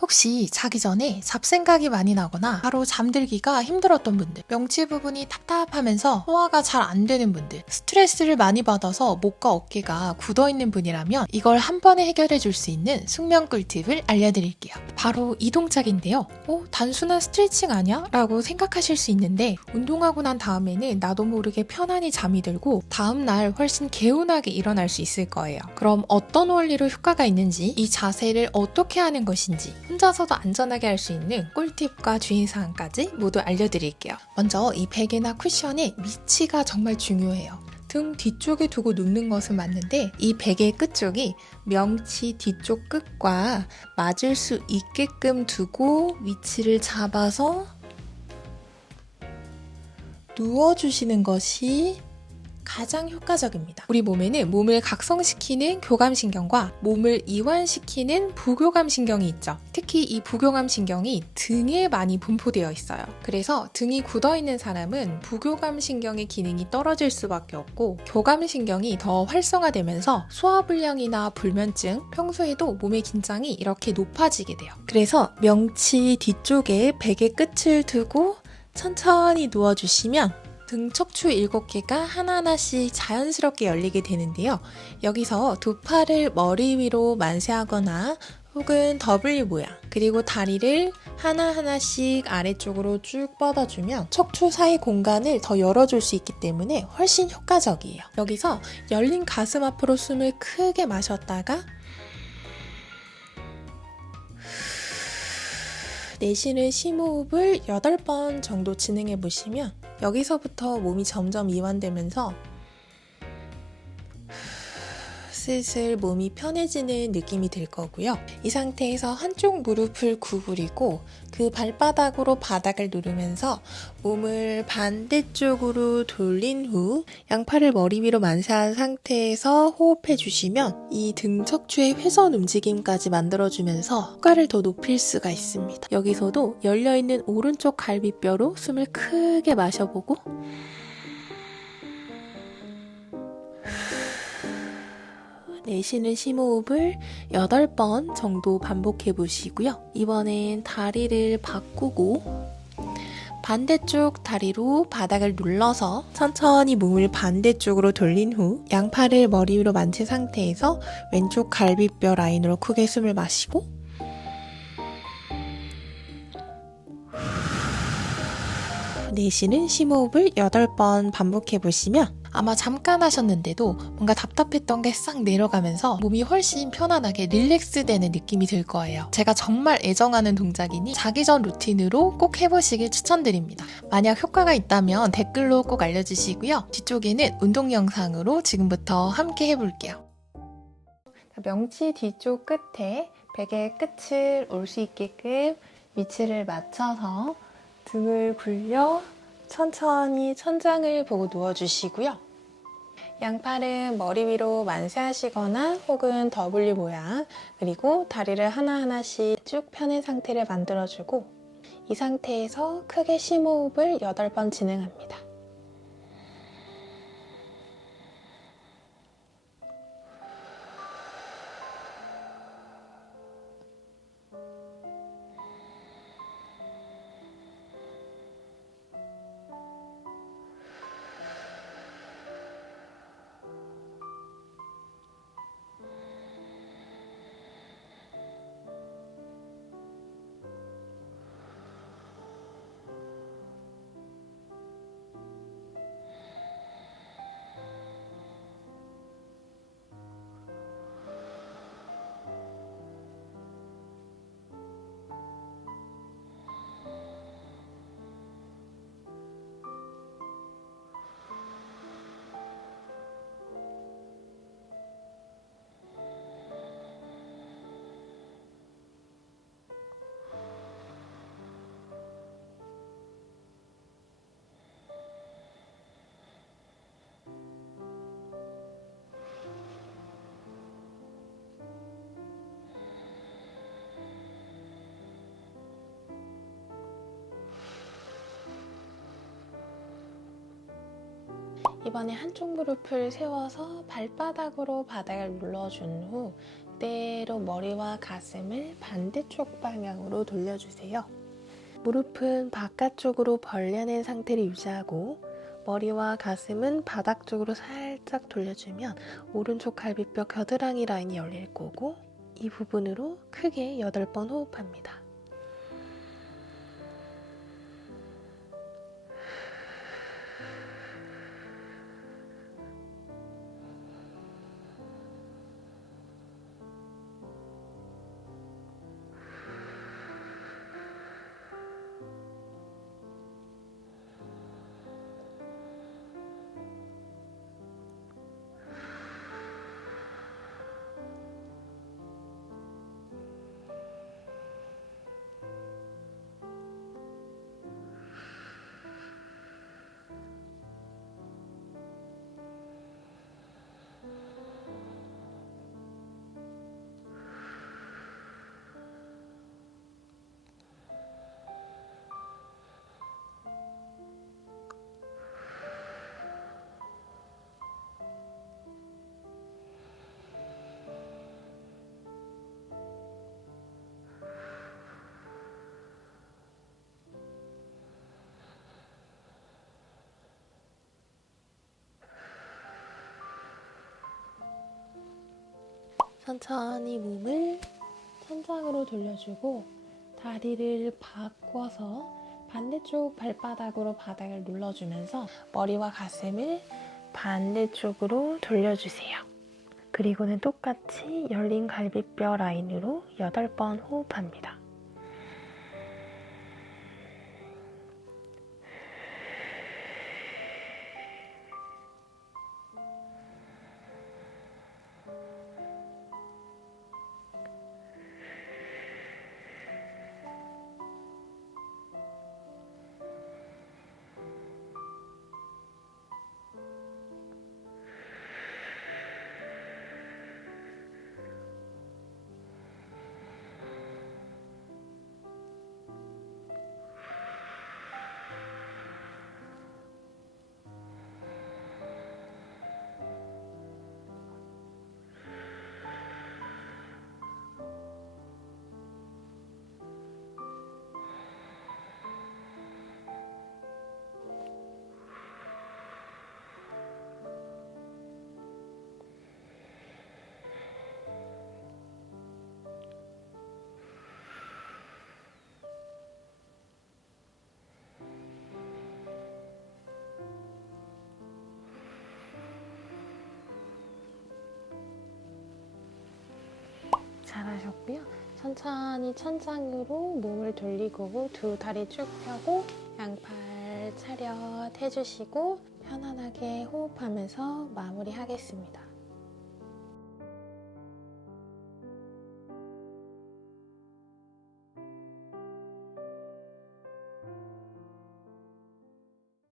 혹시 자기 전에 잡생각이 많이 나거나 바로 잠들기가 힘들었던 분들, 명치 부분이 답답하면서 소화가 잘 안 되는 분들, 스트레스를 많이 받아서 목과 어깨가 굳어 있는 분이라면 이걸 한 번에 해결해 줄 수 있는 숙면 꿀팁을 알려드릴게요. 바로 이 동작인데요. 어, 단순한 스트레칭 아니야? 라고 생각하실 수 있는데 운동하고 난 다음에는 나도 모르게 편안히 잠이 들고 다음날 훨씬 개운하게 일어날 수 있을 거예요. 그럼 어떤 원리로 효과가 있는지 이 자세를 어떻게 하는 것인지 혼자서도 안전하게 할 수 있는 꿀팁과 주의사항까지 모두 알려드릴게요. 먼저 이 베개나 쿠션의 위치가 정말 중요해요. 등 뒤쪽에 두고 눕는 것은 맞는데 이 베개 끝쪽이 명치 뒤쪽 끝과 맞을 수 있게끔 두고 위치를 잡아서 누워주시는 것이 가장 효과적입니다. 우리 몸에는 몸을 각성시키는 교감신경과 몸을 이완시키는 부교감신경이 있죠. 특히 이 부교감신경이 등에 많이 분포되어 있어요. 그래서 등이 굳어 있는 사람은 부교감신경의 기능이 떨어질 수밖에 없고 교감신경이 더 활성화되면서 소화불량이나 불면증, 평소에도 몸의 긴장이 이렇게 높아지게 돼요. 그래서 명치 뒤쪽에 베개 끝을 두고 천천히 누워주시면 등 척추 7개가 하나하나씩 자연스럽게 열리게 되는데요. 여기서 두 팔을 머리 위로 만세하거나 혹은 W 모양, 그리고 다리를 하나하나씩 아래쪽으로 쭉 뻗어주면 척추 사이 공간을 더 열어줄 수 있기 때문에 훨씬 효과적이에요. 여기서 열린 가슴 앞으로 숨을 크게 마셨다가 내쉬는 심호흡을 8번 정도 진행해 보시면 여기서부터 몸이 점점 이완되면서 슬슬 몸이 편해지는 느낌이 들 거고요. 이 상태에서 한쪽 무릎을 구부리고 그 발바닥으로 바닥을 누르면서 몸을 반대쪽으로 돌린 후 양팔을 머리 위로 만세한 상태에서 호흡해 주시면 이 등 척추의 회전 움직임까지 만들어주면서 효과를 더 높일 수가 있습니다. 여기서도 열려있는 오른쪽 갈비뼈로 숨을 크게 마셔보고 내쉬는 심호흡을 8번 정도 반복해 보시고요. 이번엔 다리를 바꾸고 반대쪽 다리로 바닥을 눌러서 천천히 몸을 반대쪽으로 돌린 후 양팔을 머리 위로 만진 상태에서 왼쪽 갈비뼈 라인으로 크게 숨을 마시고 내쉬는 심호흡을 8번 반복해 보시면 아마 잠깐 하셨는데도 뭔가 답답했던 게 싹 내려가면서 몸이 훨씬 편안하게 릴렉스 되는 느낌이 들 거예요. 제가 정말 애정하는 동작이니 자기 전 루틴으로 꼭 해보시길 추천드립니다. 만약 효과가 있다면 댓글로 꼭 알려주시고요. 뒤쪽에는 운동 영상으로 지금부터 함께 해볼게요. 명치 뒤쪽 끝에 베개 끝을 올 수 있게끔 위치를 맞춰서 등을 굴려 천천히 천장을 보고 누워주시고요. 양팔은 머리 위로 만세하시거나 혹은 W 모양 그리고 다리를 하나하나씩 쭉 펴는 상태를 만들어주고 이 상태에서 크게 심호흡을 8번 진행합니다. 이번에 한쪽 무릎을 세워서 발바닥으로 바닥을 눌러준 후 이대로 머리와 가슴을 반대쪽 방향으로 돌려주세요. 무릎은 바깥쪽으로 벌려낸 상태를 유지하고 머리와 가슴은 바닥 쪽으로 살짝 돌려주면 오른쪽 갈비뼈 겨드랑이 라인이 열릴 거고 이 부분으로 크게 8번 호흡합니다. 천천히 몸을 천장으로 돌려주고 다리를 바꿔서 반대쪽 발바닥으로 바닥을 눌러주면서 머리와 가슴을 반대쪽으로 돌려주세요. 그리고는 똑같이 열린 갈비뼈 라인으로 8번 호흡합니다. 잘하셨고요. 천천히 천장으로 몸을 돌리고 두 다리 쭉 펴고 양팔 차렷 해주시고 편안하게 호흡하면서 마무리하겠습니다.